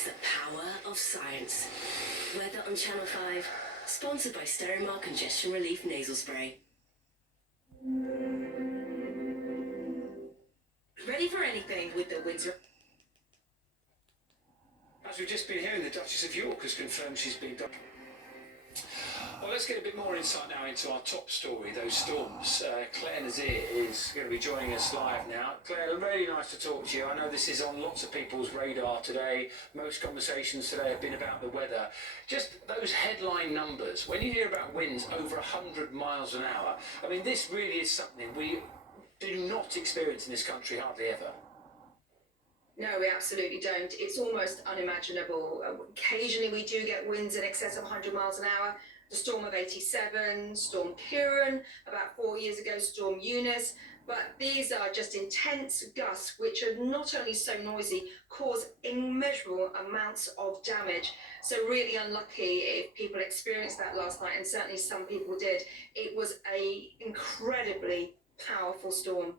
It's the power of science. Weather on Channel 5, sponsored by Sterimark Congestion Relief Nasal Spray. Ready for anything with the Windsor. As we've just been hearing, the Duchess of York has confirmed she's been done. Well, let's get a bit more insight now into our top story, those storms. Claire Nazir is going to be joining us live now. Claire, really nice to talk to you. I know this is on lots of people's radar today. Most conversations today have been about the weather. Just those headline numbers, when you hear about winds over 100 miles an hour, I mean, this really is something we do not experience in this country hardly ever. No, we absolutely don't. It's almost unimaginable. Occasionally we do get winds in excess of 100 miles an hour. The storm of 87, Storm Ciarán, about 4 years ago, Storm Eunice. But these are just intense gusts, which are not only so noisy, cause immeasurable amounts of damage. So really unlucky if people experienced that last night, and certainly some people did. It was an incredibly powerful storm.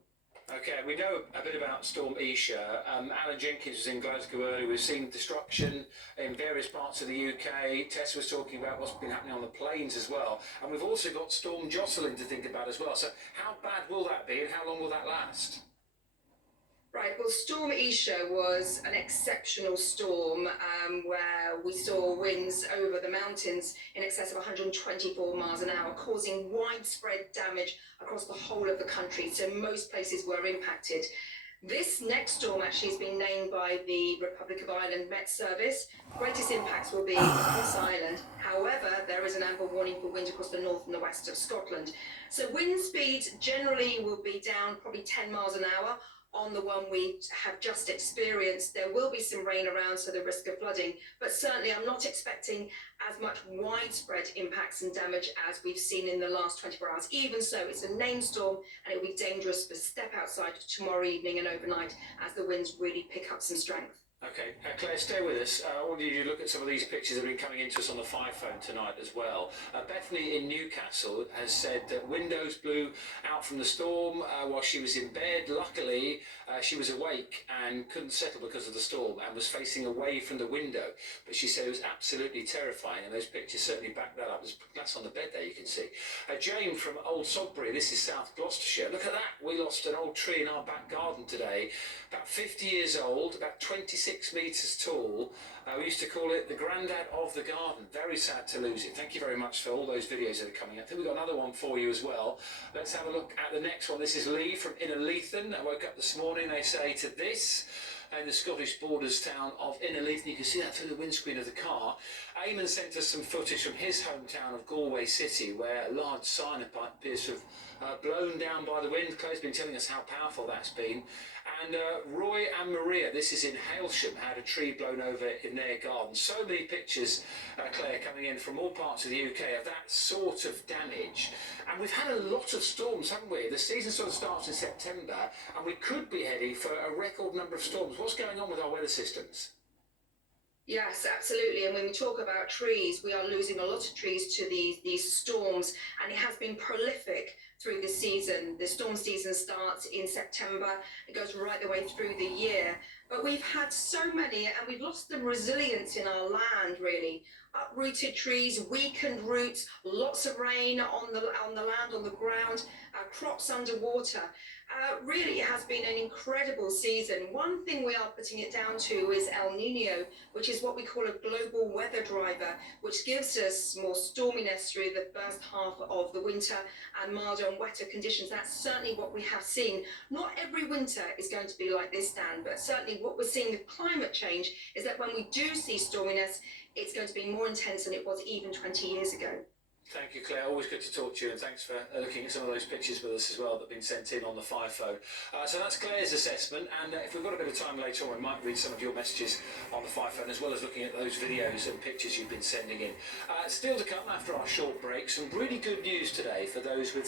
Okay, we know a bit about Storm Isha. Alan Jenkins was in Glasgow earlier. We've seen destruction in various parts of the UK. Tess was talking about what's been happening on the plains as well. And we've also got Storm Jocelyn to think about as well. So how bad will that be and how long will that last? Right, well, Storm Isha was an exceptional storm where we saw winds over the mountains in excess of 124 miles an hour, causing widespread damage across the whole of the country. So most places were impacted. This next storm actually has been named by the Republic of Ireland Met Service. Greatest impacts will be across Ireland. However, there is an amber warning for wind across the north and the west of Scotland. So wind speeds generally will be down probably 10 miles an hour. On the one we have just experienced, there will be some rain around, so the risk of flooding, but certainly I'm not expecting as much widespread impacts and damage as we've seen in the last 24 hours. Even so, it's a named storm and it will be dangerous to step outside tomorrow evening and overnight as the winds really pick up some strength. Okay, Claire, stay with us. I want you to look at some of these pictures that have been coming into us on the 5 phone tonight as well. Bethany in Newcastle has said that windows blew out from the storm while she was in bed. Luckily, she was awake and couldn't settle because of the storm and was facing away from the window. But she said it was absolutely terrifying, and those pictures certainly back that up. There's glass on the bed there, you can see. Jane from Old Sodbury, this is South Gloucestershire. Look at that. We lost an old tree in our back garden today. About 50 years old, about 26 metres tall. We used to call it the granddad of the garden. Very sad to lose it. Thank you very much for all those videos that are coming up. I think we've got another one for you as well. Let's have a look at the next one. This is Lee from Innerleithen. I woke up this morning, they say, to this in the Scottish borders town of Innerleithen. You can see that through the windscreen of the car. Eamon sent us some footage from his hometown of Galway City, where a large sign appears to have blown down by the wind. Claire's been telling us how powerful that's been. And Roy and Maria, this is in Hailsham, had a tree blown over in their garden. So many pictures, Claire, coming in from all parts of the UK of that sort of damage. And we've had a lot of storms, haven't we? The season sort of starts in September, and we could be heading for a record number of storms. What's going on with our weather systems? Yes, absolutely. And when we talk about trees, we are losing a lot of trees to these storms, and it has been prolific through the season. The storm season starts in September. It goes right the way through the year. But we've had so many, and we've lost the resilience in our land, really. Uprooted trees, weakened roots, lots of rain on the land, on the ground, crops underwater. Really, it has been an incredible season. One thing we are putting it down to is El Nino, which is what we call a global weather driver, which gives us more storminess through the first half of the winter and milder and wetter conditions. That's certainly what we have seen. Not every winter is going to be like this, Dan, but certainly what we're seeing with climate change is that when we do see storminess, it's going to be more intense than it was even 20 years ago. Thank you, Claire. Always good to talk to you, and thanks for looking at some of those pictures with us as well that have been sent in on the 5 phone. So that's Claire's assessment, and if we've got a bit of time later on, we might read some of your messages on the 5 phone, as well as looking at those videos and pictures you've been sending in. Still to come after our short break, some really good news today for those with